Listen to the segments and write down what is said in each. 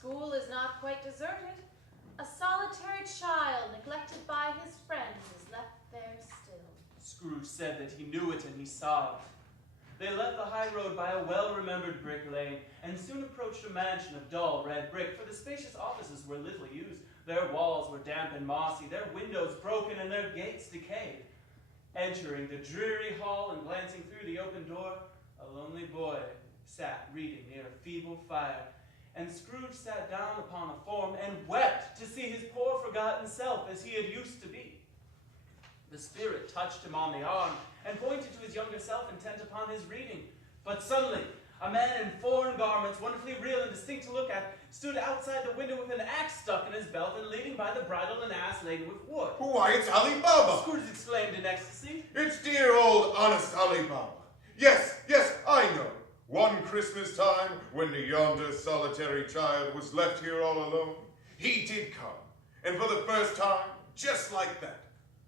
school is not quite deserted. A solitary child neglected by his friends is left there still. Scrooge said that he knew it and he sobbed. They left the high road by a well-remembered brick lane and soon approached a mansion of dull red brick, for the spacious offices were little used. Their walls were damp and mossy, their windows broken, and their gates decayed. Entering the dreary hall and glancing through the open door, a lonely boy sat reading near a feeble fire, and Scrooge sat down upon a form and wept to see his poor forgotten self as he had used to be. The spirit touched him on the arm and pointed to his younger self intent upon his reading. But suddenly, a man in foreign garments, wonderfully real and distinct to look at, stood outside the window with an axe stuck in his belt and leading by the bridle an ass laden with wood. Why, it's Ali Baba! Scrooge exclaimed in ecstasy. It's dear old honest Ali Baba. Yes, I know. One Christmas time, when yonder solitary child was left here all alone, he did come. And for the first time, just like that.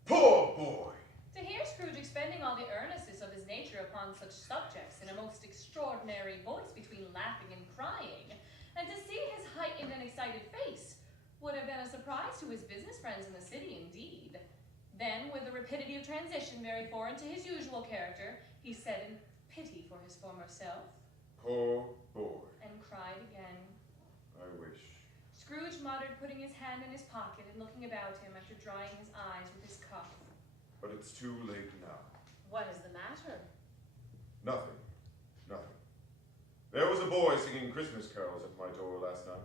Poor boy! To hear Scrooge expending all the earnestness of his nature upon such subjects in a most extraordinary voice between laughing and crying, and to see his heightened and excited face, would have been a surprise to his business friends in the city indeed. Then, with a rapidity of transition very foreign to his usual character, he said in pity for his former self, Poor boy. and cried again. I wish. Scrooge muttered, putting his hand in his pocket and looking about him after drying his eyes with his cuff. But it's too late now. What is the matter? Nothing. There was a boy singing Christmas carols at my door last night,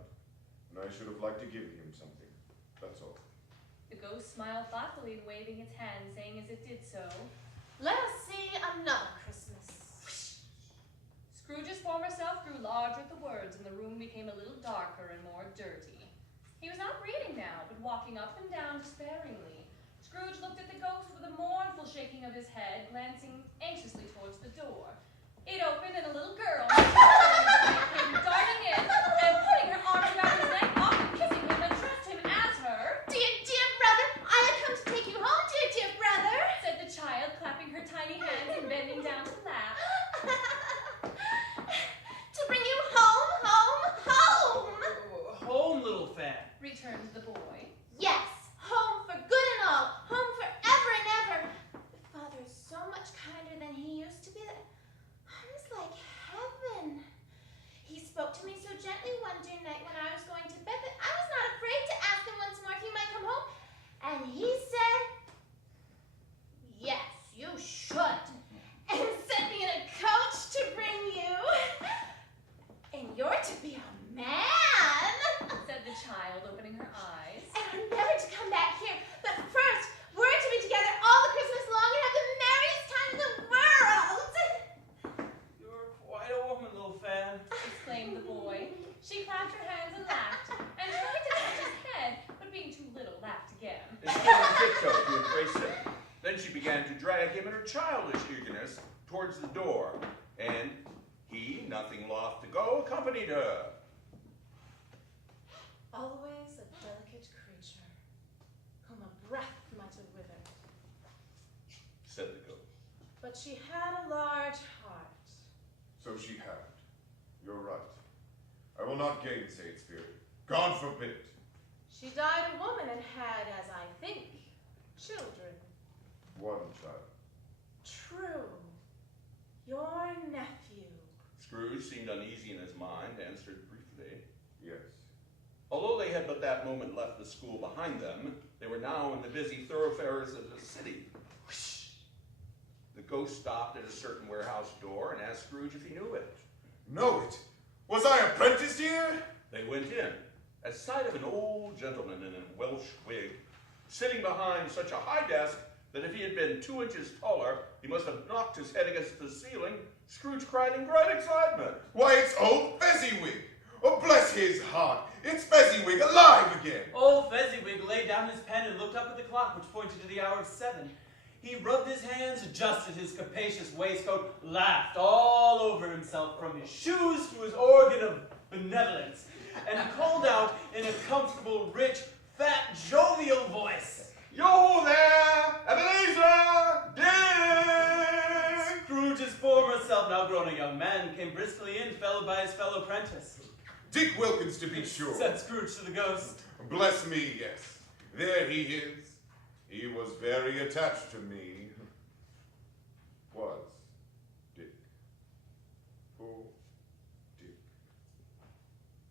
and I should have liked to give him something. That's all. The ghost smiled thoughtfully, waving its hand, saying as it did so, Let us see another Christmas. Scrooge's former self grew larger at the words, and the room became a little darker and more dirty. He was not reading now, but walking up and down despairingly. Scrooge looked at the ghost with a mournful shaking of his head, glancing anxiously towards the door. It opened, and a little girl came darting in, and putting her arms around his neck, often kissing him, addressed him as her. Dear brother, I have come to take you home, dear brother, said the child, clapping her tiny hands and bending down to laugh. To bring you home. Home, little fan, returned the boy. Yes, home for good and all, home forever and ever. Father is so much kinder than he used to be that home is like heaven. He spoke to me so gently one dear night when I was going to bed that I was not afraid to ask him once more if he might come home. And he said, yes, you should. And sent me in a coach to bring you. And you're to be a man, said the child, opening her eyes. and I'm never to come back here. But first, we're to be together all the Christmas long and have the merriest time in the world. you're quite a woman, little fan. Exclaimed the boy. She clapped her hands and laughed, and tried to touch his head, but being too little, laughed again. And stood on tiptoe to embrace him. Then she began to drag him in her childish eagerness towards the door, and he, nothing loth to go, accompanied her. Always a delicate creature, whom a breath might have withered. Said the ghost. But she had a large heart. So she had. You're right. I will not gainsay it, spirit. God forbid. She died a woman and had, as I think, children. One child. True. Your nephew. Scrooge seemed uneasy in his mind, answered briefly. Yes. Although they had but that moment left the school behind them, they were now in the busy thoroughfares of the city. Whoosh! The ghost stopped at a certain warehouse door and asked Scrooge if he knew it. Know it? Was I apprenticed here? They went in, at sight of an old gentleman in a Welsh wig, sitting behind such a high desk that if he had been 2 inches taller, he must have knocked his head against the ceiling. Scrooge cried in great excitement. Why, it's old Fezziwig. Oh, bless his heart. It's Fezziwig alive again. Old Fezziwig laid down his pen and looked up at the clock, which pointed to the hour of 7. He rubbed his hands, adjusted his capacious waistcoat, laughed all over himself from his shoes to his organ of benevolence, and called out in a comfortable, rich, fat, jovial voice, Yo there, Ebenezer! Dick! Scrooge's former self, now grown a young man, came briskly in, followed by his fellow apprentice. Dick Wilkins to be sure. Said Scrooge to the ghost. Bless me, yes. There he is. He was very attached to me. Was Dick. Poor Dick.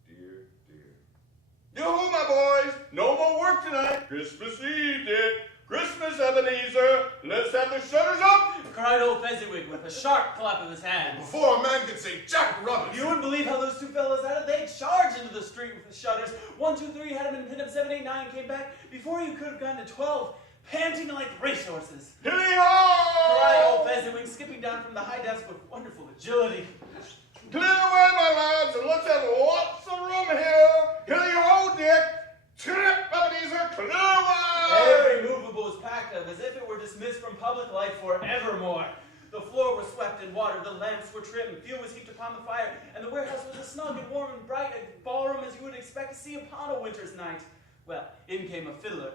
Dear, dear. Yoo-hoo, my boys! No more work tonight. Christmas Eve, Dick. Christmas, Ebenezer. Let's have the shutters up. Cried old Fezziwig with a sharp clap of his hands. Before a man could say Jack Robinson. You wouldn't believe how those two fellows had it. They'd charged into the street with the shutters. 1, 2, 3 had him in pin up 7, 8, 9 came back before you could have gotten to 12, panting like racehorses. Hilly-ho! Cried old Fezziwig, skipping down from the high desk with wonderful agility. Clear away, my lads, and let's have lots of room here. Hilly-ho, Dick. Trip, Ebenezer, clear away. Every movable was packed up as if it were dismissed from public life forevermore. The floor was swept and watered, the lamps were trimmed, fuel was heaped upon the fire, and the warehouse was as snug and warm and bright a ballroom as you would expect to see upon a winter's night. Well, in came a fiddler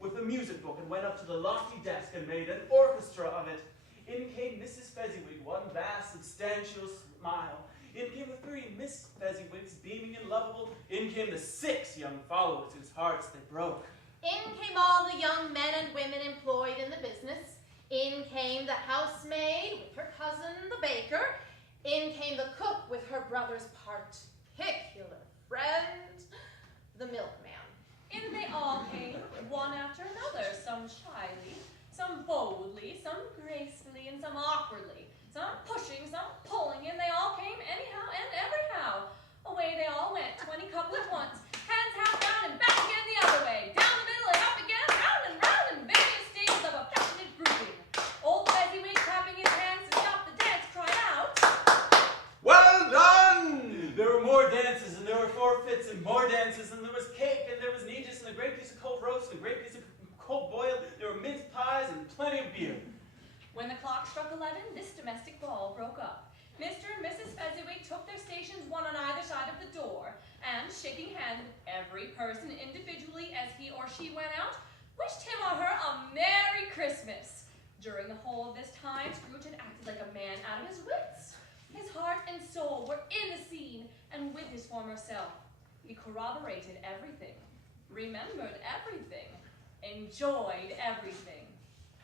with a music book and went up to the lofty desk and made an orchestra of it. In came Mrs. Fezziwig, one vast, substantial smile. In came the 3 Miss Fezziwigs, beaming and lovable. In came the 6 young followers whose hearts they broke. In came all the young men and women employed in the business. In came the housemaid with her cousin, the baker. In came the cook with her brother's particular friend, the milkman. In they all came, one after another, some shyly, some boldly, some gracefully, and some awkwardly, some pushing, some pulling, and they all came anyhow and everyhow. Away they all went, 20 couple at once, hands half down and back again the other way, down the middle and up again, round and round in various stages of affectionate grouping. Old Fezziwig, clapping his hands to stop the dance, cried out, Well done! There were more dances, and there were forfeits, and more dances, and there was cake, and there was negus, and a great piece of cold roast, and a great piece of cold boiled. There were mince pies, and plenty of beer. When the clock struck 11, this domestic ball broke up. Mr. and Mrs. Fezziwig took their stations one on either side of the door, and, shaking hands with every person individually as he or she went out, wished him or her a Merry Christmas. During the whole of this time, Scrooge had acted like a man out of his wits. His heart and soul were in the scene, and with his former self. He corroborated everything, remembered everything, enjoyed everything,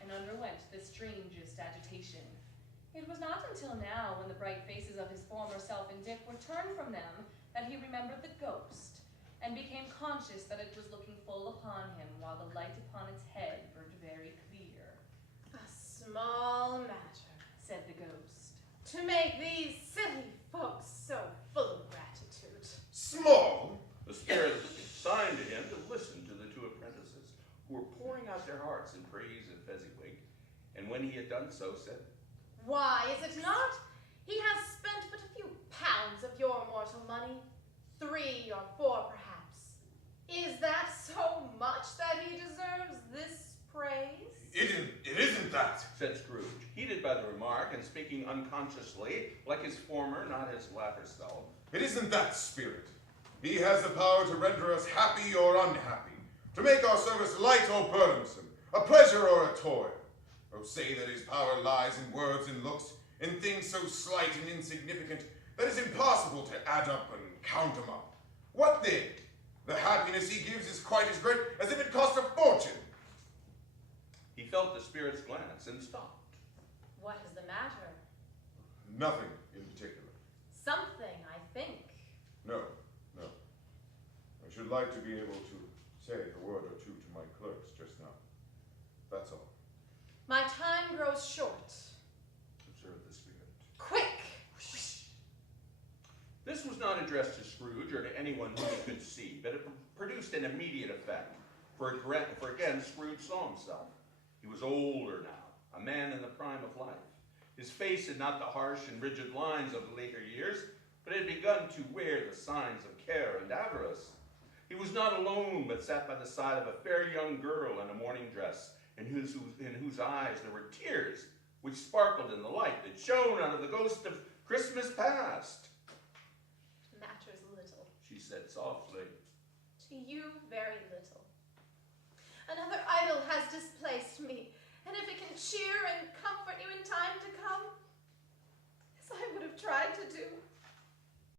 and underwent the strangest agitation. It was not until now, when the bright faces of his former self and Dick were turned from them, that he remembered the ghost, and became conscious that it was looking full upon him, while the light upon its head burned very clear. A small matter, Said the ghost. to make these silly folks so full of gratitude. Small? The spirit signed to him to listen to the 2 apprentices, who were pouring out their hearts in praise of Fezziwig, and when he had done so, said, Why is it not? He has spent but a few pounds of your mortal money, 3 or 4 perhaps. Is that so much that he deserves this praise? It isn't that. said Scrooge, heated by the remark and speaking unconsciously, like his former, not his latter self. It isn't that, Spirit. He has the power to render us happy or unhappy, to make our service light or burdensome, a pleasure or a toil. Oh, say that his power lies in words and looks, in things so slight and insignificant that it's impossible to add up and count them up. What then? The happiness he gives is quite as great as if it cost a fortune. He felt the spirit's glance and stopped. What is the matter? Nothing in particular. Something, I think. No. I should like to be able to say a word or two to my clerks just now. That's all. My time grows short. Observed the spirit. Quick! This was not addressed to Scrooge or to anyone whom he could see, but it produced an immediate effect. For again, Scrooge saw himself. He was older now, a man in the prime of life. His face had not the harsh and rigid lines of later years, but had begun to wear the signs of care and avarice. He was not alone, but sat by the side of a fair young girl in a mourning dress, in whose eyes there were tears, which sparkled in the light that shone out of the ghost of Christmas past. Matters little. She said softly. To you, very little. Another idol has displaced me, and if it can cheer and comfort you in time to come, as I would have tried to do,